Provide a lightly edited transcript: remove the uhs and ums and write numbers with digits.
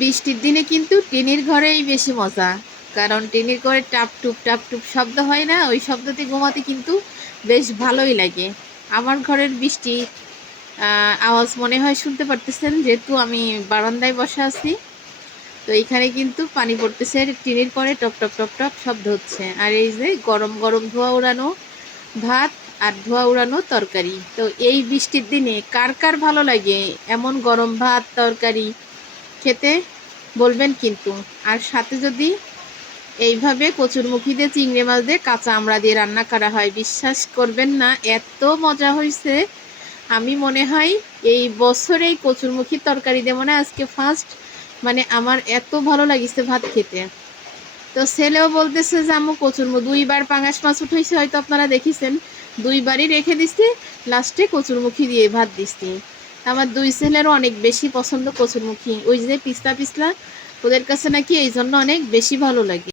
বৃষ্টির দিনে কিন্তু টিনের ঘরেই বেশি মজা। কারণ টিনের ঘরে টাপ টুপ শব্দ হয় না, ওই শব্দতে ঘুমাতে কিন্তু বেশ ভালোই লাগে। আমার ঘরের বৃষ্টি আওয়াজ মনে হয় শুনতে পারতেছেন, যেহেতু আমি বারান্দায় বসে আছি। তো এইখানে কিন্তু পানি পড়তেছে, টিনের পরে টপ টপ টপ টপ শব্দ হচ্ছে। আর এই যে গরম গরম ধোয়া উড়ানো ভাত আর ধোয়া উড়ানো তরকারি। তো এই বৃষ্টির দিনে কার কার ভালো লাগে এমন গরম ভাত তরকারি খেতে, বলবেন কিন্তু। আর সাথে যদি এইভাবে কচুরমুখী দিয়ে চিংড়ি মাছ দিয়ে কাঁচা আমড়া দিয়ে রান্না করা হয়, বিশ্বাস করবেন না এত মজা হয়েছে। আমি মনে হয় এই বছরে এই কচুরমুখী তরকারি দিয়ে মনে হয় আজকে ফার্স্ট, মানে আমার এত ভালো লাগিছে ভাত খেতে। তো ছেলেও বলতেছে যে আম্মু কচুরমুখী, দুইবার পাঙাশ মাছ উঠেছে হয়তো আপনারা দেখেছেন, দুইবারই রেখে দিছি, লাস্টে কচুরমুখী দিয়ে ভাত দিছি। আমার দুই ছেলেরও অনেক বেশি পছন্দ কচুরমুখী, ওই যে পিছলা পিছলা, ওদের কাছে নাকি এই জন্য অনেক বেশি ভালো লাগে।